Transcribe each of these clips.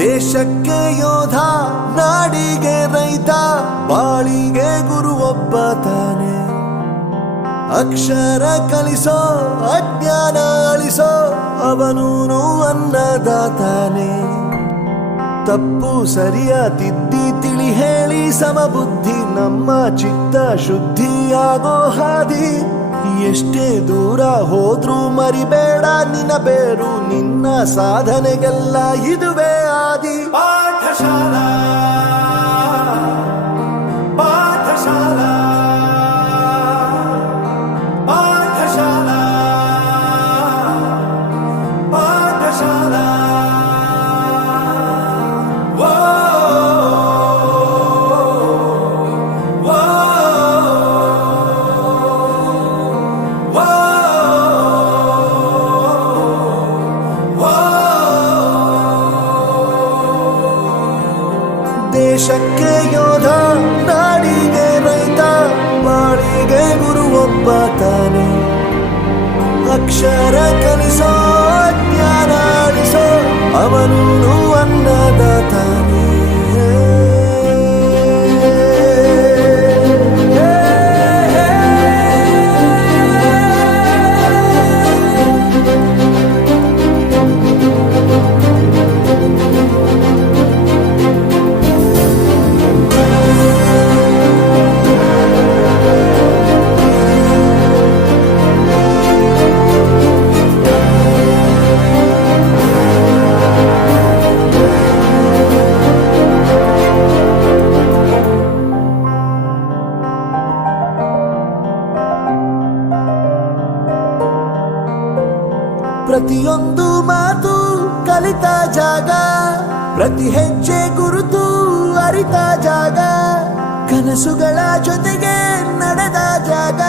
ದೇಶಕ್ಕೆ ಯೋಧ, ನಾಡಿಗೆ ರೈತ, ಬಾಳಿಗೆ ಗುರು ಒಬ್ಬ ತಾನೆ. ಅಕ್ಷರ ಕಲಿಸೋ, ಅಜ್ಞಾನ ಅಳಿಸೋ, ಅವನೂನು ಅನ್ನದಾತಾನೆ. ತಪ್ಪು ಸರಿಯ ತಿದ್ದಿ ತಿಳಿ ಹೇಳಿ ಸಮಬುದ್ಧಿ ನಮ್ಮ ಚಿತ್ತ ಶುದ್ಧಿಯಾಗೋ ಹಾದಿ. ಎಷ್ಟೇ ದೂರ ಹೋದ್ರೂ ಮರಿಬೇಡ ನಿನ್ನ ಬೇರು, ನಿನ್ನ ಸಾಧನೆಗೆಲ್ಲ ಇದುವೇ ಆದಿ. ಪಾಠಶಾಲಾ ಪಾಠಶಾಲಾ ಪಾಠಶಾಲಾ ಪಾಠಶಾಲಾ. ದೇಶಕ್ಕೆ ಯೋಧ, ನಾಡಿಗೆ ರೈತ, ಬಾಳಿಗೆ ಗುರು ಒಬ್ಬ ತಾನೆ. ಅಕ್ಷರ ಕಲಿಸೋ, ಜ್ಞಾನ ಅಳಿಸೋ, ಅವನೂನು ಅನ್ನದಾತಾನೆ. ಪ್ರತಿಯೊಂದು ಮಾತು ಕಲಿತ ಜಾಗ, ಪ್ರತಿ ಹೆಜ್ಜೆ ಗುರುತು ಅರಿತ ಜಾಗ, ಕನಸುಗಳ ಜೊತೆಗೆ ನಡೆದ ಜಾಗ,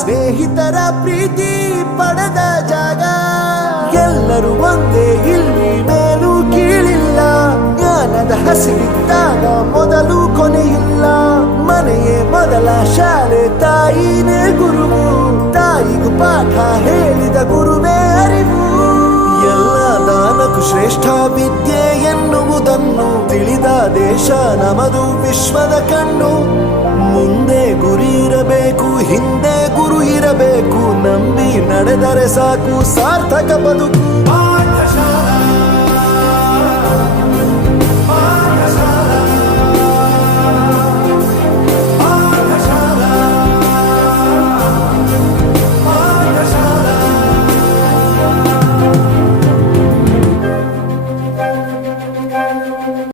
ಸ್ನೇಹಿತರ ಪ್ರೀತಿ ಪಡೆದ ಜಾಗ. ಎಲ್ಲರೂ ಒಂದೇ, ಇಲ್ಲಿ ಮೇಲೂ ಕೀಳಿಲ್ಲ, ಜ್ಞಾನದ ಹಸಿವಿದ್ದಾಗ ಮೊದಲು ಕೊನೆಯಿಲ್ಲ. ಮನೆಯೇ ಮೊದಲ ಶಾಲೆ, ತಾಯಿನೇ ಗುರುವು, ತಾಯಿಗೂ ಪಾಠ ಹೇಳಿದ ಗುರುವೇ ಅರಿವು. ಎಲ್ಲ ದಾನಕ್ಕೂ ಶ್ರೇಷ್ಠ ವಿದ್ಯೆ ಎನ್ನುವುದನ್ನು ತಿಳಿದ ದೇಶ ನಮದು, ವಿಶ್ವದ ಕಣ್ಣು. ಮುಂದೆ ಗುರಿ ಇರಬೇಕು, ಹಿಂದೆ ಗುರು ಇರಬೇಕು, ನಂಬಿ ನಡೆದರೆ ಸಾಕು ಸಾರ್ಥಕ ಬದುಕು.